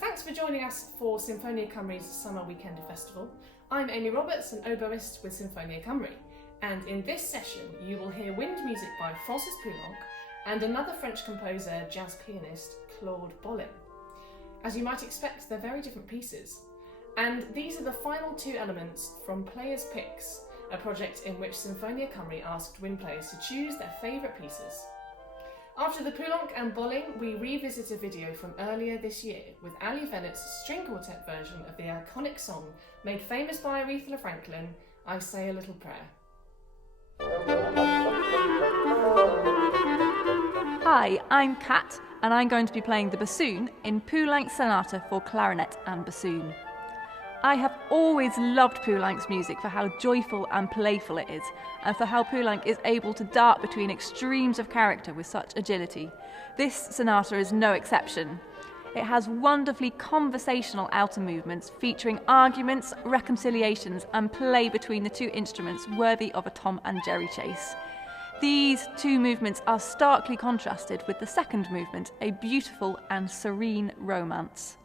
Thanks for joining us for Sinfonia Cymru's Summer Weekend Festival. I'm Amy Roberts, an oboist with Sinfonia Cymru, and in this session you will hear wind music by Francis Poulenc and another French composer, jazz pianist, Claude Bolling. As you might expect, they're very different pieces, and these are the final two elements from Players' Picks, a project in which Sinfonia Cymru asked wind players to choose their favourite pieces. After the Poulenc and Bolling, we revisit a video from earlier this year with Ali Vennart's string quartet version of the iconic song made famous by Aretha Franklin, I Say a Little Prayer. Hi, I'm Kat, and I'm going to be playing the bassoon in Poulenc's Sonata for Clarinet and Bassoon. I have always loved Poulenc's music for how joyful and playful it is, and for how Poulenc is able to dart between extremes of character with such agility. This sonata is no exception. It has wonderfully conversational outer movements featuring arguments, reconciliations, and play between the two instruments worthy of a Tom and Jerry chase. These two movements are starkly contrasted with the second movement, a beautiful and serene romance.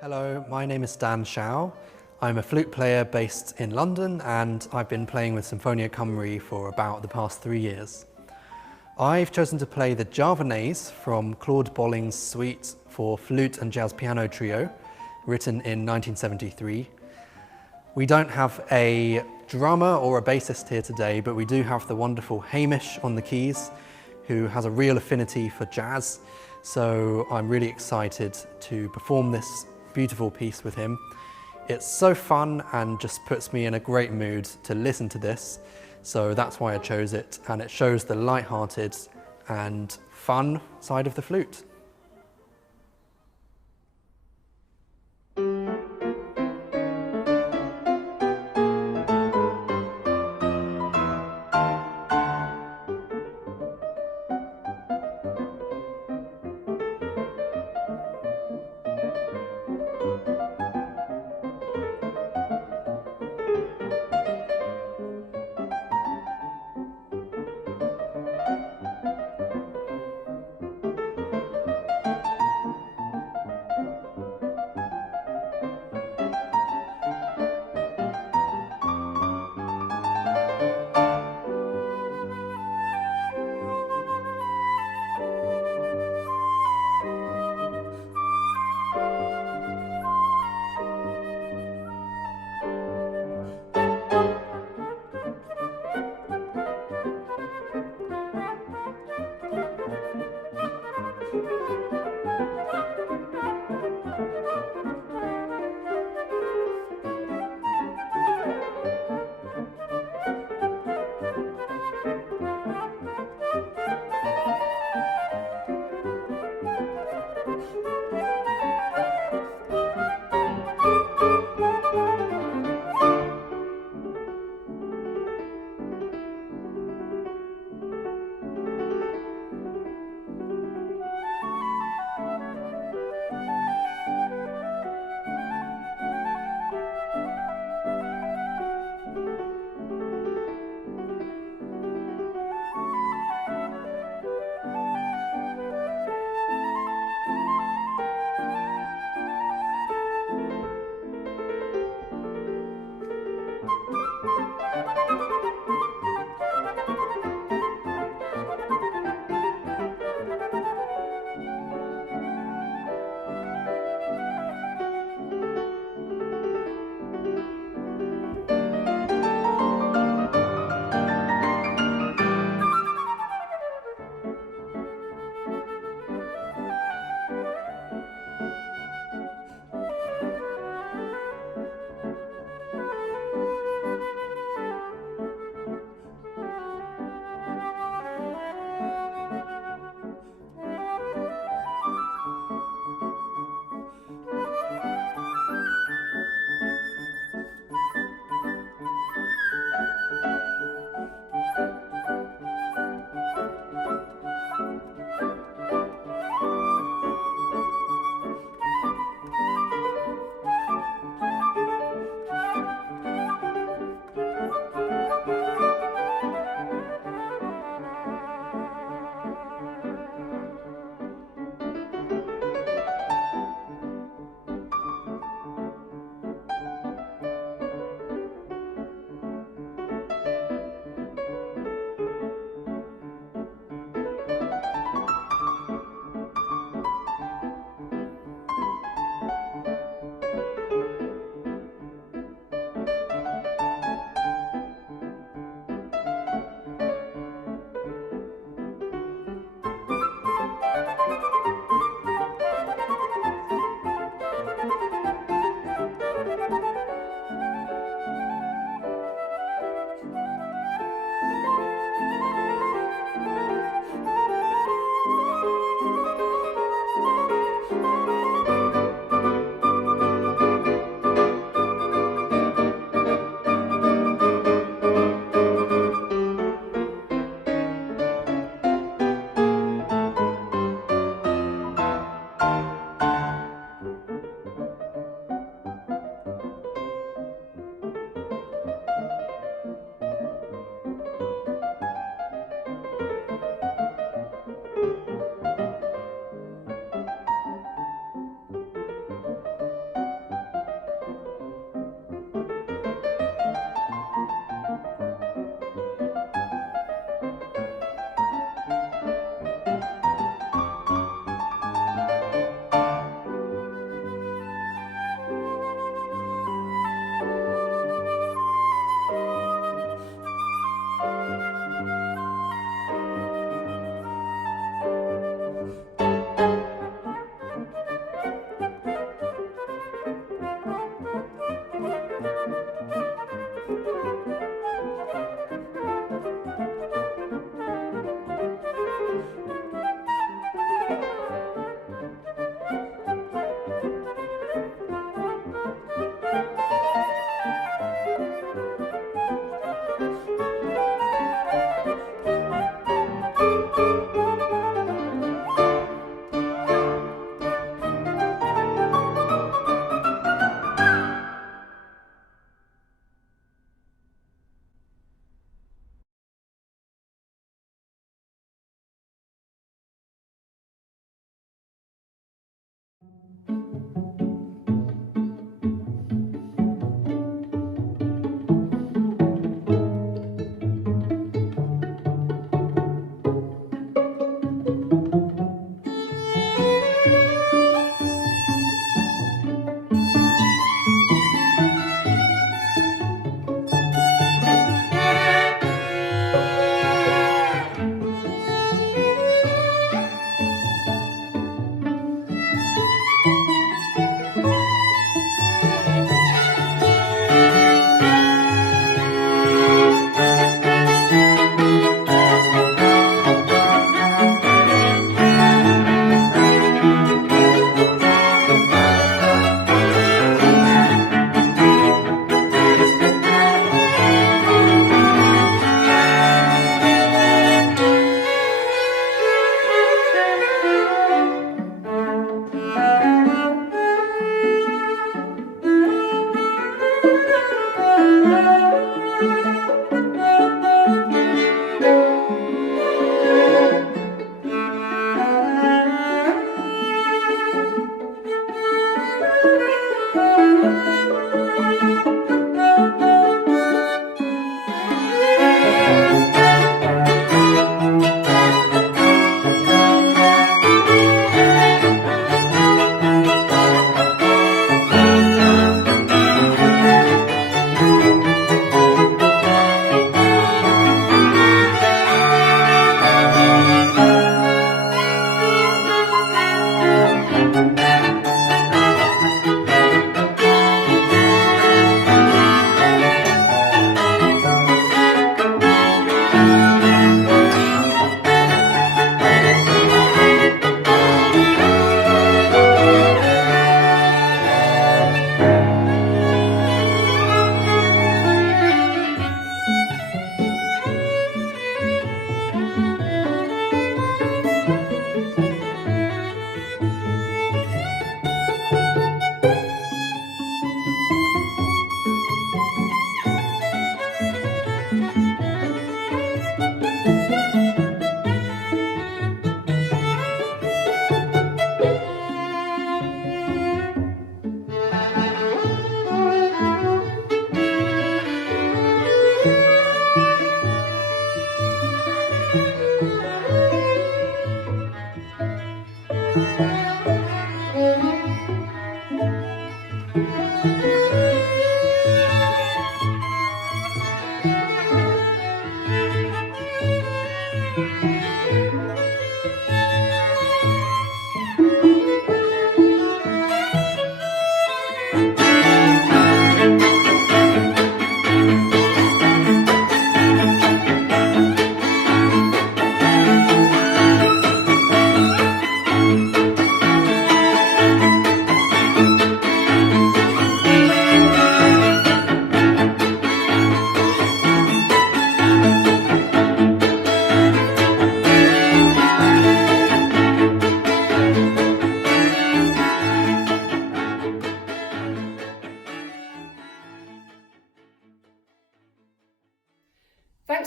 Hello, my name is Dan Shao. I'm a flute player based in London and I've been playing with Sinfonia Cymru for about the past 3 years. I've chosen to play the Javannaise from Claude Bolling's suite for flute and jazz piano trio, written in 1973. We don't have a drummer or a bassist here today, but we do have the wonderful Hamish on the keys, who has a real affinity for jazz. So I'm really excited to perform this beautiful piece with him. It's so fun and just puts me in a great mood to listen to this. So that's why I chose it, and it shows the light-hearted and fun side of the flute.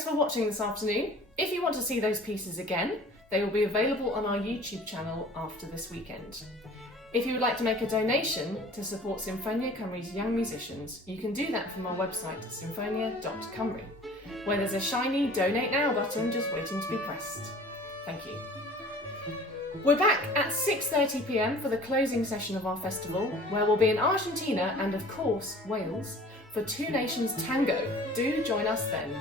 Thanks for watching this afternoon. If you want to see those pieces again, they will be available on our YouTube channel after this weekend. If you would like to make a donation to support Sinfonia Cymru's young musicians, you can do that from our website sinfonia.cymru, where there's a shiny Donate Now button just waiting to be pressed. Thank you. We're back at 6:30 p.m. for the closing session of our festival, where we'll be in Argentina and of course Wales for Two Nations Tango. Do join us then.